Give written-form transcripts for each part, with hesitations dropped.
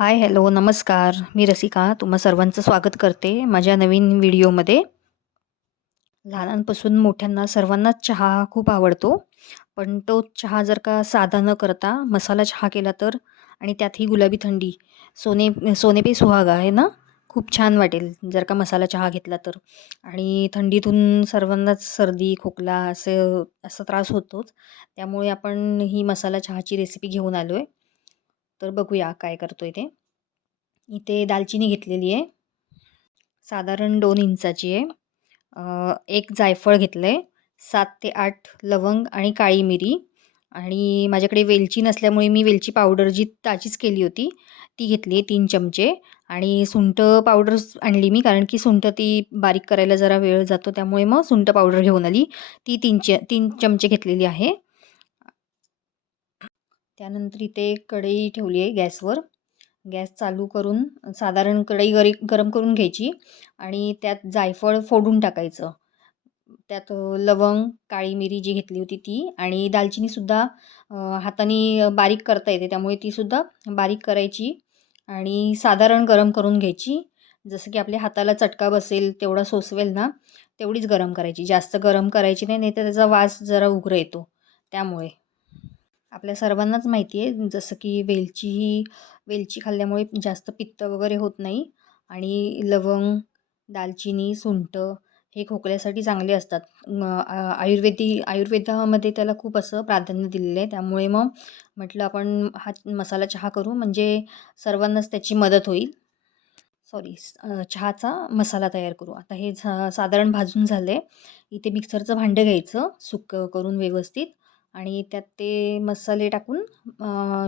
हाय, hello, नमस्कार. मी रसिका तुम्हा सर्वांचं स्वागत करते माझ्या नवीन व्हिडिओमध्ये. लहानांपासून मोठ्यांना सर्वांनाच चहा खूप आवडतो. पण तो चहा जर का साधा न करता मसाला चहा केला तर आणि त्यातही गुलाबी थंडी, सोने पे सुहागा आहे ना, खूप छान वाटेल जर का मसाला चहा घेतला तर. आणि थंडीतून सर्वांनाच सर्दी, खोकला असा त्रास होतोच. त्यामुळे आपण ही मसाला चहाची रेसिपी घेऊन आलो आहे. तर बघूया काय करतोय ते. इथे दालचिनी घेतलेली आहे. साधारण 2 इंचाची आहे. एक जायफळ घेतलं आहे. 7 ते 8 लवंग आणि काळी मिरी आणि माझ्याकडे वेलची नसल्यामुळे मी वेलची पावडर जी ताजीच केली होती ती घेतली आहे 3 चमचे. आणि सुंठ पावडर आणली मी, कारण की सुंठ ती बारीक करायला जरा वेळ जातो, त्यामुळे मग सुंठ पावडर घेऊन आली. ती 3 चमचे घेतलेली आहे. त्यानंतर इथे कढई ठेवली आहे गॅसवर. गॅस चालू करून साधारण कढई गरम करून घ्यायची आणि त्यात जायफळ फोडून टाकायचं. त्यात लवंग, काळी मिरी जी घेतली होती ती आणि दालचिनीसुद्धा हाताने बारीक करता येते, त्यामुळे तीसुद्धा बारीक करायची आणि साधारण गरम करून घ्यायची. जसं की आपल्या हाताला चटका बसेल तेवढा सोसवेल ना, तेवढीच गरम करायची. जास्त गरम करायची नाही, नाहीतर त्याचा वास जरा उग्र येतो त्यामुळे. आपल्या सर्वांनाच माहिती आहे जसं की वेलची खाल्ल्यामुळे जास्त पित्त वगैरे होत नाही. आणि लवंग, दालचिनी, सुंठ हे खोकल्यासाठी चांगले असतात. आयुर्वेदामध्ये त्याला खूप असं प्राधान्य दिलेलं आहे. त्यामुळे मग म्हटलं आपण हा मसाला चहा करू, म्हणजे सर्वांनाच त्याची मदत होईल. चहाचा मसाला तयार करू. आता हे साधारण भाजून झालं आहे. इथे मिक्सरचं भांडं घ्यायचं सुकं करून व्यवस्थित आणि त्यात ते मसाले टाकून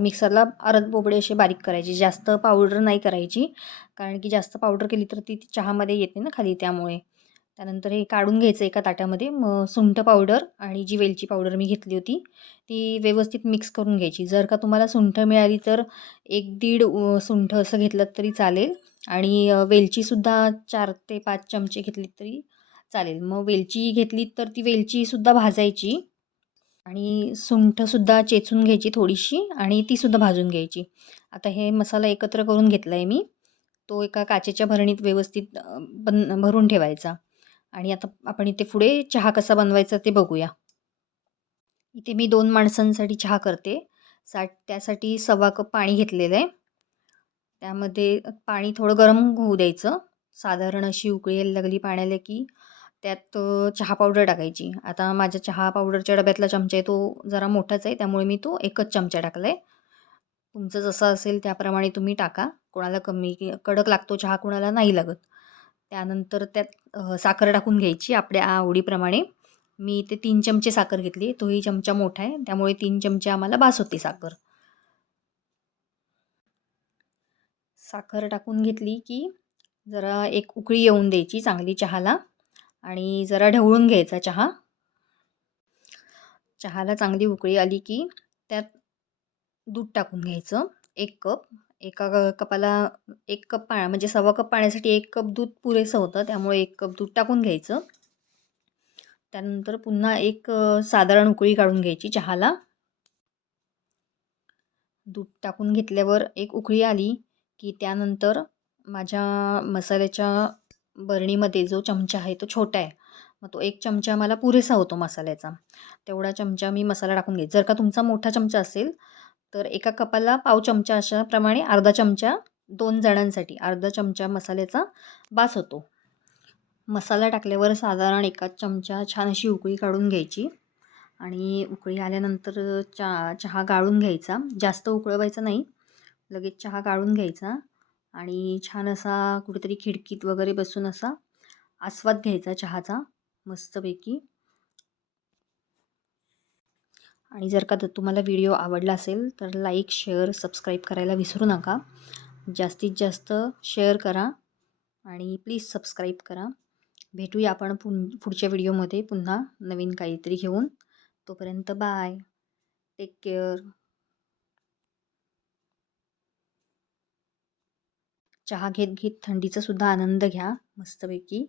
मिक्सरला बोबडे असे बारीक करायचे. जास्त पावडर नाही करायची, कारण की जास्त पावडर केली तर ती चहामध्ये येते ना खाली, त्यामुळे. त्यानंतर हे काढून घ्यायचं एका ताटामध्ये. मग सुंठ पावडर आणि जी वेलची पावडर मी घेतली होती ती व्यवस्थित मिक्स करून घ्यायची. जर का तुम्हाला सुंठ मिळाली तर 1-1.5 सुंठ असं घेतलं तरी चालेल. आणि वेलचीसुद्धा 4 ते 5 चमचे घेतली तरी चालेल. मग वेलची घेतली तर ती वेलचीसुद्धा भाजायची आणि सुंठसुद्धा चेचून घ्यायची थोडीशी आणि तीसुद्धा भाजून घ्यायची. आता हे मसाला एकत्र करून घेतला आहे मी. तो एका काचेच्या भरणीत व्यवस्थित भरून ठेवायचा. आणि आता आपण इथे पुढे चहा कसा बनवायचा ते बघूया. इथे मी 2 माणसांसाठी चहा करते. त्यासाठी 1/2 कप पाणी घेतलेलं आहे. त्यामध्ये पाणी थोडं गरम होऊ द्यायचं. साधारण अशी उकळी यायला लागली पाण्याला की त्यात चहा पावडर टाकायची. आता माझ्या चहा पावडरच्या डब्यातला चमचा आहे तो जरा मोठाच आहे, त्यामुळे मी तो 1च चमचा टाकला आहे. तुमचं जसं असेल त्याप्रमाणे तुम्ही टाका. कोणाला कडक लागतो चहा, कोणाला नाही लागत. त्यानंतर त्यात साखर टाकून घ्यायची आपल्या आवडीप्रमाणे. मी इथे 3 चमचे साखर घेतली. तोही चमचा मोठा आहे, त्यामुळे 3 चमचे आम्हाला बास होते साखर. साखर टाकून घेतली की जरा एक उकळी येऊन द्यायची चांगली चहाला आणि जरा ढवळून घ्यायचा चहा. चहाला चांगली उकळी आली की त्यात दूध टाकून घ्यायचं 1 कप. एका कपाला 1 कप म्हणजे 1/2 कप पाण्यासाठी 1 कप दूध पुरेसं होतं, त्यामुळे 1 कप दूध टाकून घ्यायचं. त्यानंतर पुन्हा एक साधारण उकळी काढून घ्यायची चहाला. दूध टाकून घेतल्यावर एक उकळी आली की त्यानंतर माझ्या मसाल्याच्या बरणीमध्ये जो चमचा आहे तो छोटा आहे. मग तो 1 चमचा मला पुरेसा होतो मसाल्याचा. तेवढा चमचा मी मसाला टाकून घ्यायचा. जर का तुमचा मोठा चमचा असेल तर एका कपाला पाव चमचा अशाप्रमाणे अर्धा चमचा 2 जणांसाठी अर्धा चमचा मसाल्याचा बास होतो. मसाला टाकल्यावर साधारण 1 चमचा छान अशी उकळी काढून घ्यायची आणि उकळी आल्यानंतर चहा गाळून घ्यायचा. जास्त उकळवायचा नाही, लगेच चहा गाळून घ्यायचा आणि छान असा कुठेतरी खिडकीत वगैरे बसून असा आस्वाद घ्यायचा चहाचा मस्तपैकी. आणि जर का तुम्हाला व्हिडिओ आवडला असेल तर लाईक, शेअर, सबस्क्राईब करायला विसरू नका. जास्तीत जास्त शेअर करा आणि प्लीज सबस्क्राईब करा. भेटूया आपण पुढच्या व्हिडिओमध्ये पुन्हा नवीन काहीतरी घेऊन. तोपर्यंत बाय. Take care. चहा घेत घेत थंडीचा सुद्धा आनंद घ्या मस्तपैकी.